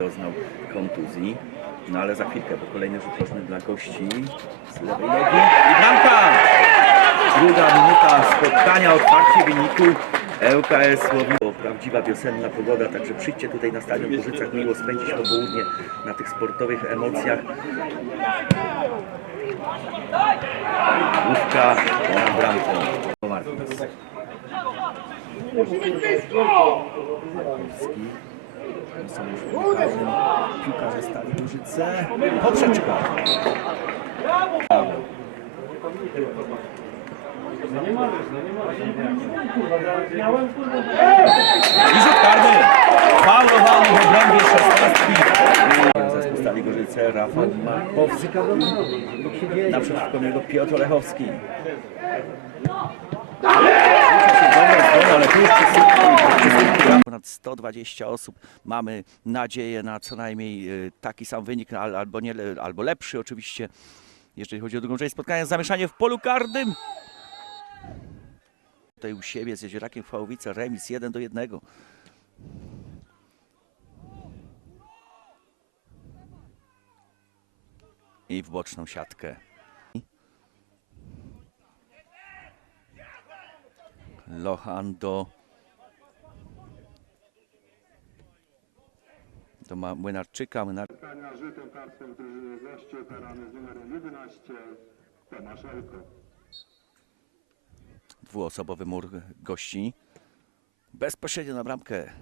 doznał kontuzji. No ale za chwilkę, bo kolejny rzut rożny dla gości z lewej nogi i bramka! Druga minuta spotkania, otwarcie wyniku ŁKS Słowik. Prawdziwa wiosenna pogoda, także przyjdźcie tutaj na Stadion w Burzycach, miło spędzić popołudnie na tych sportowych emocjach. Główka na bramkę. Piłkarze, Stali Burzyce. Poprzeczka. I rzut karny. Faulowany w obrębie szesnastki. Zespół Stali Gorzyce, Rafał Markowski. Naprzeciwko niego Piotr Olechowski. Ale tu już. Ponad 120 osób. Mamy nadzieję na co najmniej y, taki sam wynik, al- albo, nie, albo lepszy oczywiście, jeżeli chodzi o drugą część spotkania. Zamieszanie w polu karnym. Tutaj u siebie z Jeziorakiem Fałowice remis 1 do 1. I w boczną siatkę. Lohan do do Ma- Młynarczyka. Młynar... spotkania żółtą kartką drużyny gości operany z numerem 11 Tomasz Elko. dwuosobowy mur gości. Bezpośrednio na bramkę.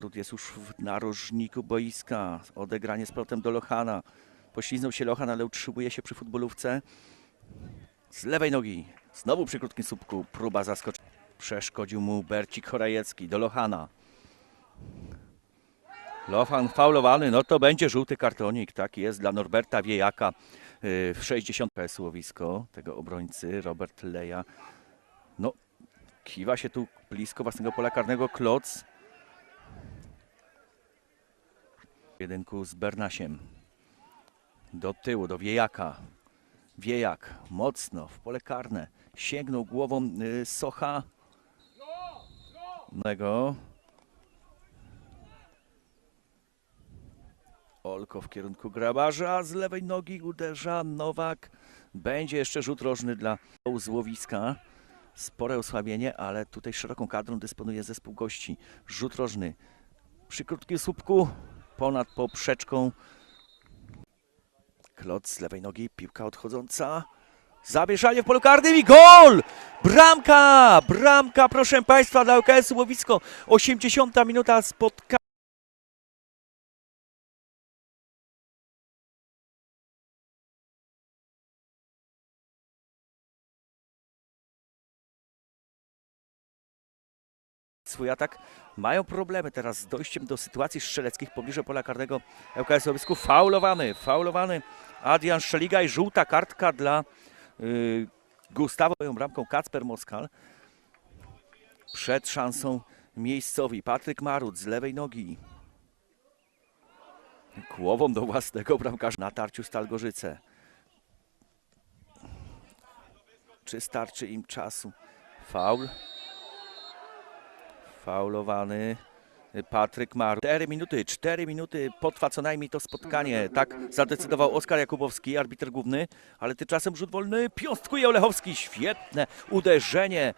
Rud jest już w narożniku boiska. Odegranie z powrotem do Lohana. Pośliznął się Lohan, ale utrzymuje się przy futbolówce. Z lewej nogi. Znowu przy krótkim słupku. Próba zaskoczenia. Przeszkodził mu Bercik Chorajecki do Lohana. Lohan faulowany, no to będzie żółty kartonik. Tak jest dla Norberta Wiejaka yy, w 60. słowisko tego obrońcy. Robert Leja no, kiwa się tu blisko własnego pola karnego Kloc. W Jedynku z Bernasiem. Do tyłu, do Wiejaka. Wiejak mocno w pole karne. Sięgnął głową y, Socha. Nego. Olko w kierunku grabarza. Z lewej nogi uderza Nowak. Będzie jeszcze rzut rożny dla złowiska spore osłabienie, ale tutaj szeroką kadrą dysponuje zespół gości. Rzut rożny przy krótkim słupku, ponad poprzeczką. Klot z lewej nogi, piłka odchodząca. Zamieszanie w polu karnym i gol! Bramka! Bramka, proszę Państwa, dla UKS Łowisko. 80 minuta spotkania. Swój atak. Mają problemy teraz z dojściem do sytuacji strzeleckich pobliżu pola karnego ŁKS Łowicku. Faulowany, faulowany Adrian Szeliga i żółta kartka dla yy, Gustawa. Bramką Kacper Moskal. Przed szansą miejscowi Patryk Marut z lewej nogi. Głową do własnego bramkarza na tarciu Stalgorzyce. Czy starczy im czasu? Faul. Faulowany Patryk Maru. 4 minuty, 4 minuty potrwa co najmniej to spotkanie. Tak zadecydował Oskar Jakubowski, arbiter główny, ale tymczasem rzut wolny piąstkuje Olechowski. Świetne uderzenie